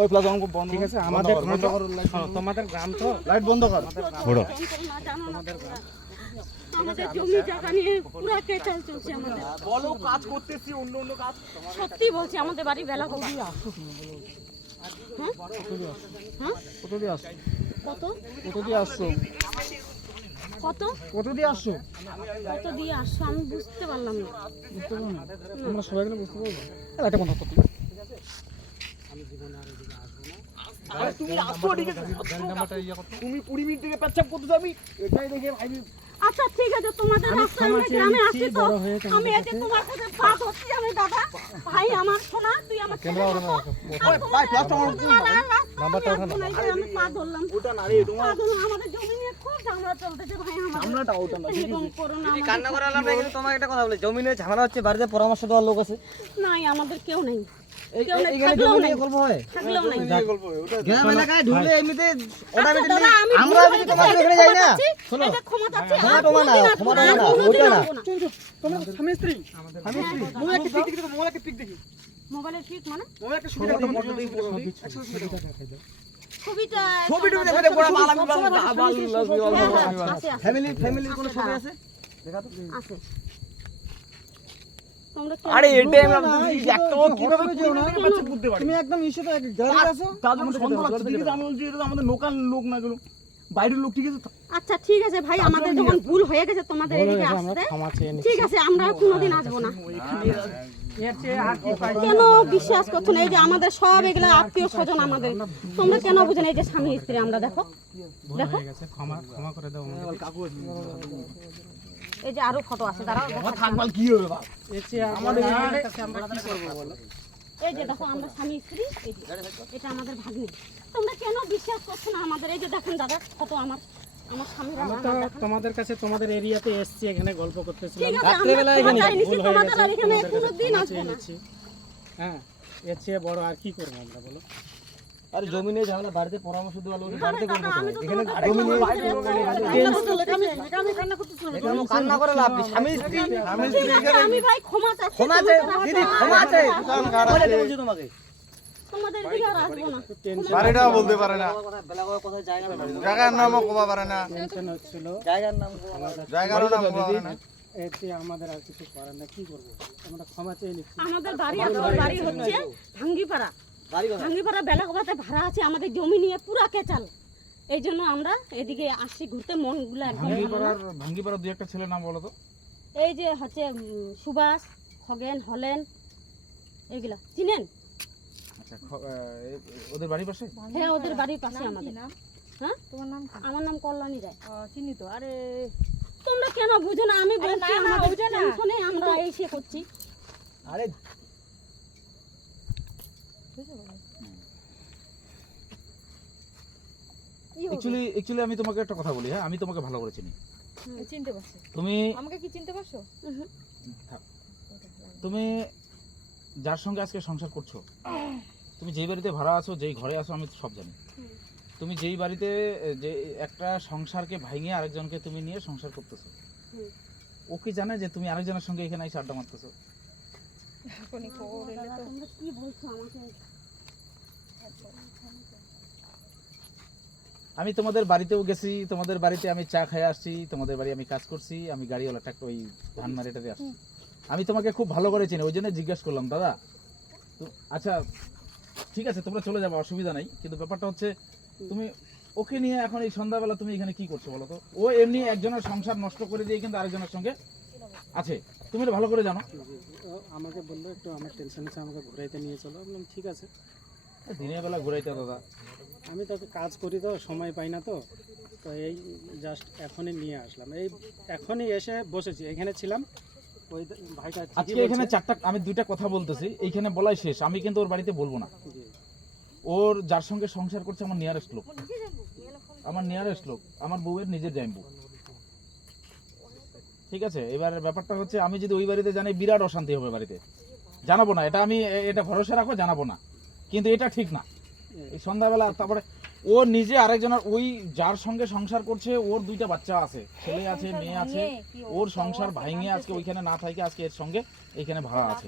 ওই প্লাজা অঙ্ক বন্ধ। ঠিক আছে, আমাদের বন্ধ করো, লাইট বন্ধ করো। তোমাদের গ্রাম তো লাইট বন্ধ কর। আমাদের জমি জায়গা নিয়ে পুরো কেচাল চলছে আমাদের। বলো কাজ করতেছি, অন্য অন্য কাজ। সত্যি বলছি, আমাদের বাড়ি বেলা কত? কত দিয়ে আসছো? কত কত দিয়ে আসছো? কত কত দিয়ে আসছো? কত দিয়ে আসছো আমি বুঝতে পারলাম না। বুঝতে পারো না? আমরা সবাই গেলে বুঝতে পারবো। লাইটটা বন্ধ করতে। আরে তুমি আসো, ঠিক আছে? তুমি 20 মিনিট থেকে পেচ্ছাপ করতে যাবি, এটাই দেখে ভাবি। আচ্ছা ঠিক আছে, তোমাদের রাস্তায় আমরা গ্রামে আসছি তো আমি এই যে তোমার কাছে পা ধরছি আমি দাদা ভাই আমার সোনা তুই আমার ক্যামেরা ওঠা না ভাই প্লাস্টার আমার নাম্বারটা ওঠা না আমি পা ধরলাম ওটা না রে, তোমার আমাদের জমি নিয়ে খুব ঝামেলা চলতেছে ভাই আমার সামনেটা ওটা না। এরকম করো না আমাদের কান্না করে আলাম না, কিন্তু তোমাকে একটা কথা বলি, জমি নিয়ে ঝামেলা হচ্ছে, বাড়িতে পরামর্শ দেওয়ার লোক আছে? নাই আমাদের কেউ নেই এইখানে জমি নিয়ে গল্প হয়? থাকলেও নাই গ্রাম এলাকায় ঢুকলে এমনিতে আচ্ছা দাদা, আমি আমরা যদি তোমার এখানে যাই না, শোনো, এটা ক্ষমা চাচ্ছি ক্ষমা টমা না, ক্ষমা টমা না, ওইটা না। তোমার স্বামী স্ত্রী মোবাইল একটা পিক দেখি, মোবাইল একটা পিক দেখি, মোবাইলের ঠিক মানে মোবাইল একটা ছবি দেখো। ছবিটা ছবি টবি দেখে বড় মাল আমি আছে ফ্যামিলির কোনো ছবি আছে? আছে তোমরা আরে এটাই আমরা বুঝি একটা ও কিভাবে বাচ্চা বুঝতে পারি। তুমি একদম ইস্যুতে গাড়ি আছে, তার জন্য সন্দেহ লাগছে। ঠিক আছে, আমি বলছি এটা তো আমাদের লোকাল লোক না, গেল বাইরের লোক। ঠিক আছে, আচ্ছা ঠিক আছে ভাই, আমাদের যখন ভুল হয়ে গেছে তোমাদের এদিকে আসতে, ঠিক আছে আমরা কোনোদিন আসবো না। কেন বিশ্বাস করছো না? এই যে আমাদের সব এগুলা আত্মীয় স্বজন আমাদের, তোমরা কেন বুঝো না? এই যে স্বামী স্ত্রী আমরা, দেখো দেখো ক্ষমা করে দাও কাকু এই যে আরো ফটো আছে, দাঁড়াও দেখাচ্ছি। থাকবাল কি হবে বাপ? আমাদের কাছে আমরা কি করবো বলো? এই যে দেখো আমরা স্বামী স্ত্রী, এই যে এটা আমাদের ভাগ্নি। তোমরা কেন বিশ্বাস করছো না আমাদের? এই যে দেখেন দাদা ফটো আমার স্বামীর আমি তো তোমাদের কাছে তোমাদের এরিয়াতে এসেছি, এখানে গল্প করতেছিলাম। ঠিক আছে, আমরা ক্ষমা চাই নিছি, তোমাদের আর এখানে কোনোদিন আসবো না। হ্যাঁ, এর চেয়ে বড় আর কি করবো আমরা বলো? আরে জমি নিয়ে ঝামেলা, বাড়িতে পরামর্শ দেওয়ার লোক, বাড়িতে কাকা, আমি তো এখানে তোমাদের জমি নিয়ে আমি কান্না করতেছি না। এখানে কান্না করে লাভ নেই। স্বামী স্ত্রী ঠিক আছে, আমি ভাই ক্ষমা চাচ্ছি, ক্ষমা চাই, দিদি ক্ষমা চাই, বলছি তোমাকে তোমাদের দিকে আর আসবো না। বাড়িটাও বলতে পারে না, বেলা করে কোথায় জায়গা জায়গার নামও কোবা পারে না, টেনশন হচ্ছিল, জায়গার নাম জায়গারও নাম কোবা পারে না। এতে আমাদের আর কিছু করার না, কি করবো? আমরা ক্ষমা চেয়ে নিচ্ছি। আমাদের বাড়ি আসল বাড়ি হচ্ছে ভাঙ্গিপাড়া। বাড়ি কথা ভাঙ্গিপাড়া বেলাকোবাতে ভাড়া আছে, আমাদের জমি নিয়ে পুরা কেচাল। এই জন্য আমরা এদিকে আসছি ঘুরতে, মনগুলো একদম ভালো না। ভাঙ্গিপাড়ার দুই একটা ছেলের নাম বলো তো। এই যে হচ্ছে সুভাষ, খগেন, হলেন, এগুলা চিনেন? আচ্ছা, ওদের বাড়ির পাশে? হ্যাঁ, ওদের বাড়ির পাশে আমাদের। হ্যাঁ, তোমার নাম আমার নাম কল্যাণী রায়। চিনি তো। আরে তোমরা কেন বুঝো না? আমি বলছি না, আমাদের বুঝো না। টেনশনে আমরা এসে করছি। আরে অ্যাকচুয়ালি আমি তোমাকে একটা কথা বলি। হ্যাঁ, আমি তোমাকে ভালো করে চিনি। চিনতে পারছো? তুমি আমাকে কি চিনতে পারছো? তুমি যার সঙ্গে আজকে সংসার করছো, তুমি যেই বাড়িতে ভাড়া আছো, যেই ঘরে আছো, আমি সব জানি। তুমি যেই বাড়িতে যে একটা সংসারকে ভাঙিয়ে আরেকজনকে তুমি নিয়ে সংসার করতেছো, ও কি জানে যে তুমি আরেকজনের সঙ্গে এখানে এসে আড্ডা মারতেছো? এখনই খবর এলে তো। তোমরা কি বলছো আমাকে? আমি তোমাদের বাড়িতেও গেছি, তোমাদের বাড়িতে আমি চা খেয়ে আসছি, তোমাদের বাড়ি আমি কাজ করছি, আমি গাড়িওয়ালা ট্রাক্টর ওই ধান মারিটাতে আসছি। আমি তোমাকে খুব ভালো করে চিনি, ওই জন্য জিজ্ঞেস করলাম দাদা। তো আচ্ছা ঠিক আছে, তোমরা চলে যাবো, অসুবিধা নাই, কিন্তু ব্যাপারটা হচ্ছে তুমি ওকে নিয়ে এখন এই সন্ধ্যাবেলা তুমি এখানে কি করছো বলো তো? ও এমনি একজনের সংসার নষ্ট করে দিয়ে কিন্তু আরেকজনের সঙ্গে আছে, তুমি এটা ভালো করে জানো। ও আমাকে বললো একটু আমার টেনশন আছে, আমাকে ঘুরাইতে নিয়ে চলো। আমি বললাম ঠিক আছে। দিনের বেলা ঘুরাইতে দাদা, আমি তো কাজ করি তো, সময় পাই না তো, তো এই জাস্ট এখনই নিয়ে আসলাম, এই এখনই এসে বসেছি, এখানে ছিলাম। ওই ভাইটা আজকে এখানে আমি দুইটা কথা বলতেছি, এইখানে বলাই শেষ। আমি কিন্তু ওর বাড়িতে বলবো না। ওর যার সঙ্গে সংসার করছে আমার নিয়ারেস্ট লোক, আমার বউয়ের নিজের জামাই বউ। ঠিক আছে, এবার ব্যাপারটা হচ্ছে আমি যদি ওই বাড়িতে জানি, বিরাট অশান্তি হবে বাড়িতে। জানাবো না, এটা আমি এটা ভরসা রাখো, জানাবো না, কিন্তু এটা ঠিক না। এই সন্ধ্যাবেলা তারপরে ও নিজে আরেকজনের ওই যার সঙ্গে সংসার করছে ওর 2টা বাচ্চা আছে, ছেলে আছে, মেয়ে আছে। ওর সংসার ভাঙিয়ে আজকে ওইখানে না থাকে, আজকে এর সঙ্গে এইখানে ভাড়া আছে।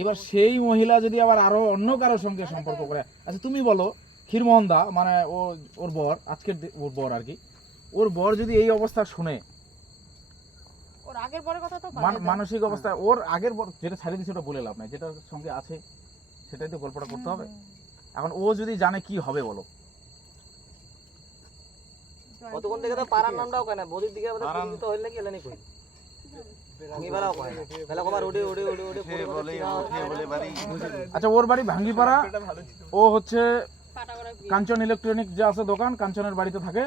এবার সেই মহিলা যদি আবার আরো অন্য কারোর সঙ্গে সম্পর্ক করে, আচ্ছা তুমি বলো ক্ষীরমোহন দা মানে ওর বর, আজকের ওর বর আর কি, ওর বর যদি এই অবস্থা শুনে, ওর আগের পরের কথা তো মানসিক অবস্থা ওর আগের বর যেটা ছাড়িয়ে দিচ্ছে ওটা বলে লাভ নাই, যেটার সঙ্গে আছে সেটাই তো গল্পটা করতে হবে। এখন ও যদি জানে কি হবে বলো? কতক্ষণ থেকে তো পাড়ার নামটাও কয় না, বদির দিকে আমাদের পরিচিত হইলে কি এলানি কই ভাঙ্গিপাড়াও কয় না, বেলা কবার উড়ে উড়ে উড়ে উড়ে বলে বাড়ি। আচ্ছা ওর বাড়ি ভাঙ্গিপাড়া, ও হচ্ছে কাঞ্চন ইলেকট্রনিক যে আছে দোকান, কাঞ্চনের বাড়িতে থাকে।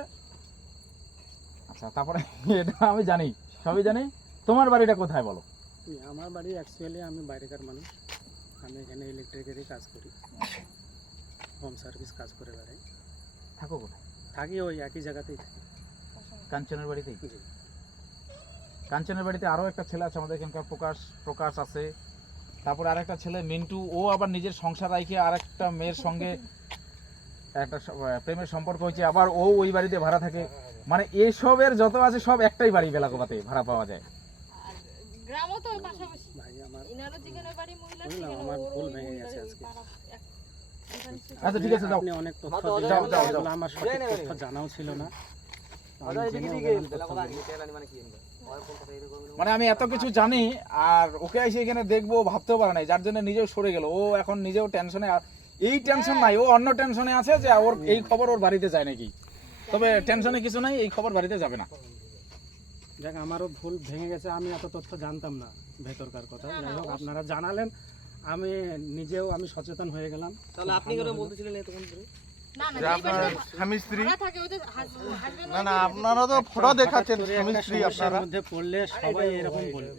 আচ্ছা তারপরে এটা আমি জানি, সবই জানি। তোমার বাড়িটা কোথায় বলো? আমার বাড়ি অ্যাকচুয়ালি আমি বাইরেকার মানুষ, আমি এখানে ইলেকট্রিকেরই কাজ করি, হোম সার্ভিস কাজ করে বেড়াই। থাকো কোথায়? থাকি ওই একই জায়গাতেই থাকি। কাঞ্চনের বাড়িতেই? জি। কাঞ্চনের বাড়িতে আরও একটা ছেলে আছে আমাদের এখানকার, প্রকাশ আছে, তারপরে আরেকটা ছেলে মিন্টু, ও আবার নিজের সংসার রাখে আরেকটা মেয়ের সঙ্গে একটা প্রেমের সম্পর্ক হয়েছে, আবার ও ওই বাড়িতে ভাড়া থাকে। মানে এসবের যত আছে সব একটাই বাড়ি বেলাকোবাতে ভাড়া পাওয়া যায়। গ্রামও তো পাশাপাশি। ভাই আমার ইনারও যেখানে বাড়ি মহিলা বুঝলাম, সেখানে আমার ওরও ভুল ওই ভেঙে গেছে বাড়ি আজকে। আচ্ছা ঠিক আছে যাও। আপনি অনেক তথ্য আমার তো দিলেন, যাও, যাও, যেগুলো আমার সঠিক তথ্য জানাও ছিল না। আমি জেনেও গেলাম বেলা তথ্য কবার দিলেন। এলানি মানে কি এনবে ওর কোন কথা এরকম মানে আমি এত কিছু জানি আর ওকে এসে এখানে দেখবো ভাবতেও পারে নাই, যার জন্য নিজেও সরে গেল। ও এখন নিজেও টেনশনে, এই টেনশন নাই, ও অন্য টেনশনে আছে যে ওর এই খবর ওর বাড়িতে যায় নাকি। তবে টেনশনে কিছু নাই, এই খবর বাড়িতে যাবে না। দেখ আমারও ভুল ভেঙে গেছে, আমি এত তথ্য জানতাম না ভেতরকার কথা। যাই হোক আপনারা জানালেন, আমি নিজেও আমি সচেতন হয়ে গেলাম। তাহলে আপনি কেন বলতেছিলেন এতক্ষণ ধরে? না না যে আপনার স্বামী স্ত্রী, ভাড়া থাকে ওদের হাজবেন্ড না না আপনারা তো ফটো দেখাচ্ছেন হঠাৎ করে স্বামী একটা স্ত্রী সমস্যার আপনারা। মধ্যে পড়লে সবাই এরকম বলবে,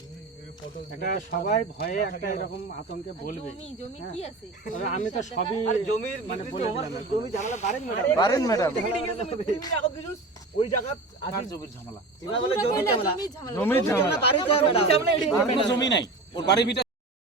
এটা সবাই ভয়ে একটা এরকম আতঙ্কে বলবে। জমি কি আছে? তবে আমি তো সবই আর জমির মানে বিক্রি বলে তো আমার দিলাম এখন। জমি ঝামেলা বাড়েন ম্যাডাম বারেন ম্যাডাম, ওই জায়গা আছে জমির ঝামেলা, এবার বলে জমি ঝামেলা জমি ঝামেলা। জমির ঝামেলা, বাড়ি যায় ম্যাডাম ওর কোনো জমি নাই, ওর বাড়ি ভিটা